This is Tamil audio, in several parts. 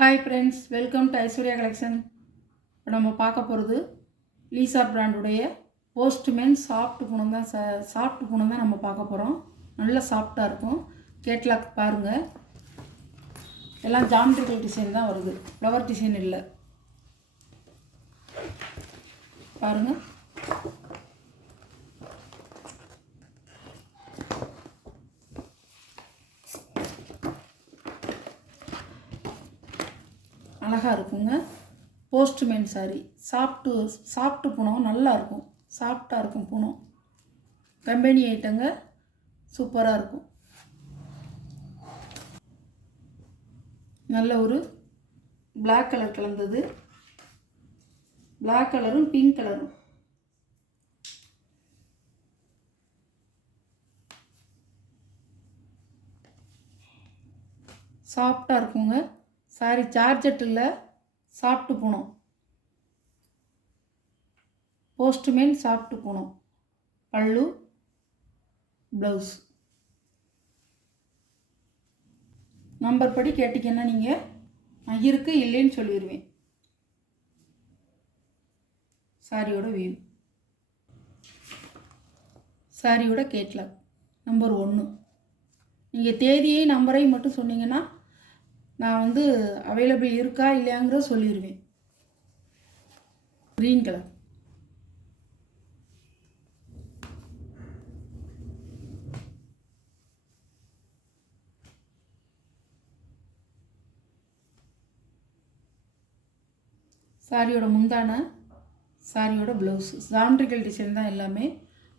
Hi friends, welcome to Aishwarya collection. இப்போ நம்ம பார்க்க போகிறது லீசா பிராண்டுடைய போஸ்ட்மேன் சாஃப்ட் பூனம் தான் நம்ம பார்க்க போகிறோம். நல்லா சாஃப்டாக இருக்கும். கேட்லாக் பாருங்கள், எல்லாம் ஜாமெட்ரிக்கல் டிசைன் தான் வருது, ஃப்ளவர் டிசைன் இல்லை. பாருங்கள், அழகாக இருக்குங்க. போஸ்ட்மேன் சாரி, சாஃப்ட்டு பூனம் நல்லா இருக்கும், சாஃப்டாக இருக்கும் பூனம். கம்பெனி ஐட்டங்க, சூப்பராக இருக்கும். நல்ல ஒரு பிளாக் கலர் கலந்தது, பிளாக் கலரும் பிங்க் கலரும். சாஃப்டாக இருக்குங்க சாரி. சார்ஜெட் இல்லை, soft Poonam. Postman soft Poonam. பல்லு, ப்ளவுஸ். நம்பர் படி கேட்டிங்கன்னா நீங்கள் நான் இருக்கு இல்லைன்னு சொல்லிடுவேன். சாரியோட வியூ, சாரியோட கேட்லாக் நம்பர் 1. நீங்கள் தேதியை நம்பரையும் மட்டும் சொன்னீங்கன்னா நான் வந்து அவைலபிள் இருக்கா இல்லையாங்கிற சொல்லிடுவேன். க்ரீன் கலர், சாரியோட முந்தான, சாரியோட ப்ளவுஸ். ஜாமெட்ரிக்கல் டிசைன் தான் எல்லாமே.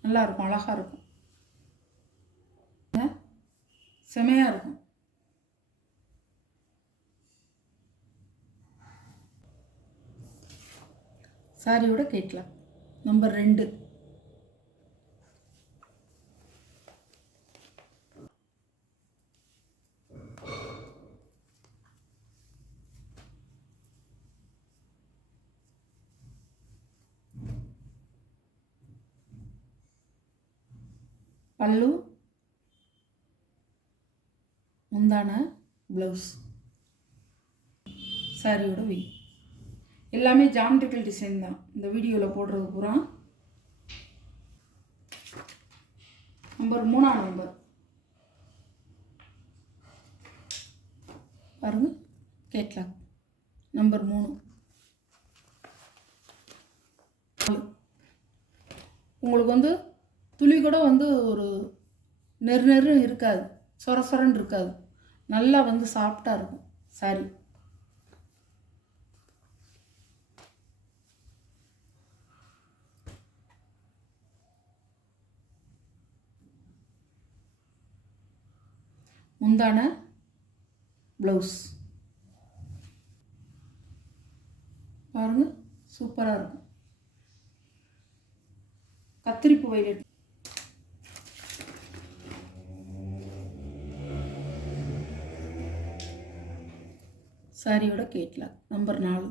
நல்லா இருக்கும், அழகாக இருக்கும், செமையாக இருக்கும். சாரியோட கேட்லாக் நம்பர் 2. பல்லு, முந்தான, ப்ளவுஸ். சாரியோட வி எல்லாமே ஜாமெட்ரிக்கல் டிசைன் தான் இந்த வீடியோவில் போடுறது பூரா. நம்பர் 3 நம்பர் பாருங்கள், கேட்லாக் நம்பர் 3. உங்களுக்கு வந்து துளி கூட வந்து ஒரு நெரு இருக்காது, சொரன்னு இருக்காது. நல்லா வந்து சாஃப்டாக இருக்கும் சாரி. முந்தான, ப்ளவுஸ் பாருங்கள், சூப்பராக இருக்கும். கத்திரிப்பு வைலட், சாரியோட கேட்லாக் நம்பர் 4.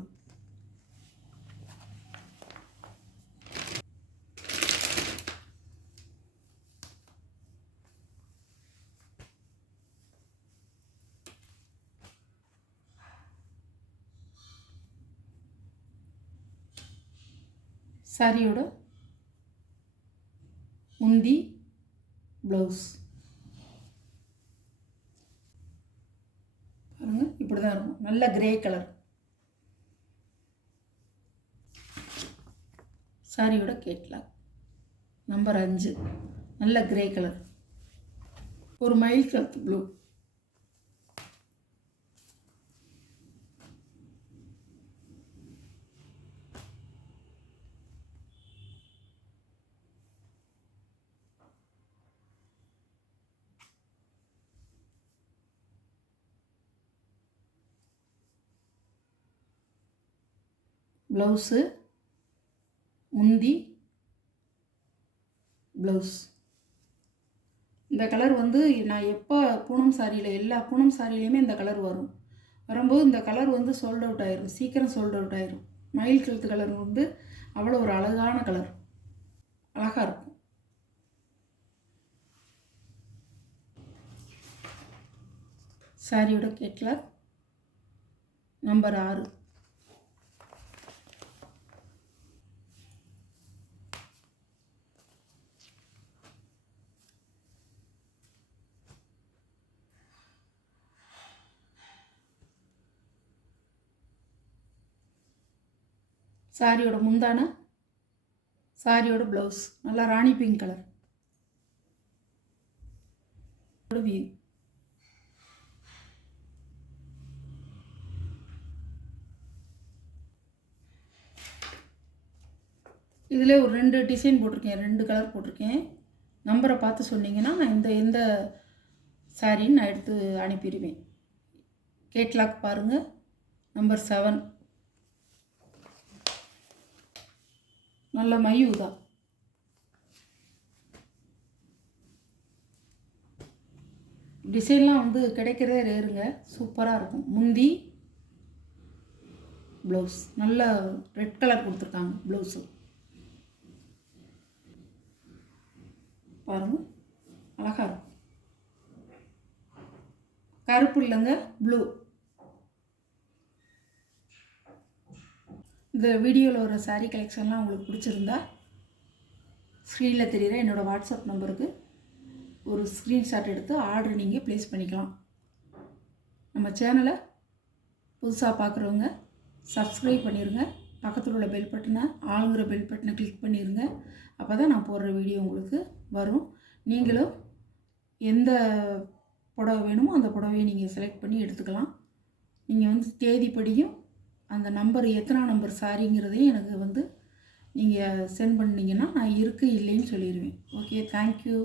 சாரியோட முந்தி, ப்ளவுஸ் பாருங்கள், இப்படி தான் இருக்கும். நல்ல கிரே கலர். சாரியோட கேட்லாக் நம்பர் 5. நல்ல கிரே கலர், ஒரு மயில் கலர் ப்ளூ. ப்ளவுஸு, முந்தி, ப்ளவுஸ். இந்த கலர் வந்து நான் எப்போ பூனம் சாரியில் எல்லா பூனம் சாரிலையுமே இந்த கலர் வரும்போது இந்த கலர் வந்து சோல்ட் அவுட் ஆயிரும், சீக்கிரம் சோல்ட் அவுட் ஆயிரும். மயில் கழுத்து கலர் வந்து அவ்வளோ ஒரு அழகான கலர், அழகாக இருக்கும். சாரியோட கேட்லாக் நம்பர் 6. சாரியோட முந்தான, சாரியோட ப்ளவுஸ் நல்லா ராணி பிங்க் கலர். வியூ இதில் ஒரு 2 டிசைன் போட்டிருக்கேன், 2 கலர் போட்டிருக்கேன். நம்பரை பார்த்து சொன்னீங்கன்னா நான் எந்த சாரின்னு நான் எடுத்து அனுப்பிடுவேன். கேட்லாக் பாருங்கள், நம்பர் 7. நல்ல மயூதா. டிசைன்லாம் வந்து கிடைக்கிறதே ரேருங்க, சூப்பராக இருக்கும். முந்தி ப்ளவுஸ் நல்ல ரெட் கலர் கொடுத்துருக்காங்க. ப்ளவுஸு பாருங்கள், அழகாக இருக்கும். கருப்பு இல்லைங்க, ப்ளூ. இந்த வீடியோவில் ஒரு சாரீ கலெக்ஷன்லாம் உங்களுக்கு பிடிச்சிருந்தா ஸ்க்ரீனில் தெரிகிற என்னோடய வாட்ஸ்அப் நம்பருக்கு ஒரு ஸ்க்ரீன்ஷாட் எடுத்து ஆர்டர் நீங்கள் ப்ளேஸ் பண்ணிக்கலாம். நம்ம சேனலை புதுசாக பார்க்குறவங்க சப்ஸ்கிரைப் பண்ணிடுங்க. பக்கத்தில் உள்ள பெல் பட்டனை, ஆளுங்கிற பெல் பட்டனை கிளிக் பண்ணிடுங்க. அப்போ தான் நான் போடுற வீடியோ உங்களுக்கு வரும். நீங்களும் எந்த புடவை வேணுமோ அந்த புடவையை நீங்கள் செலக்ட் பண்ணி எடுத்துக்கலாம். நீங்கள் வந்து தேதிப்படியும் அந்த நம்பர் எத்தனை நம்பர் சாரிங்கிறதையும் எனக்கு வந்து நீங்கள் சென்ட் பண்ணிங்கன்னா நான் இருக்குது இல்லைன்னு சொல்லிடுவேன். Okay, thank you.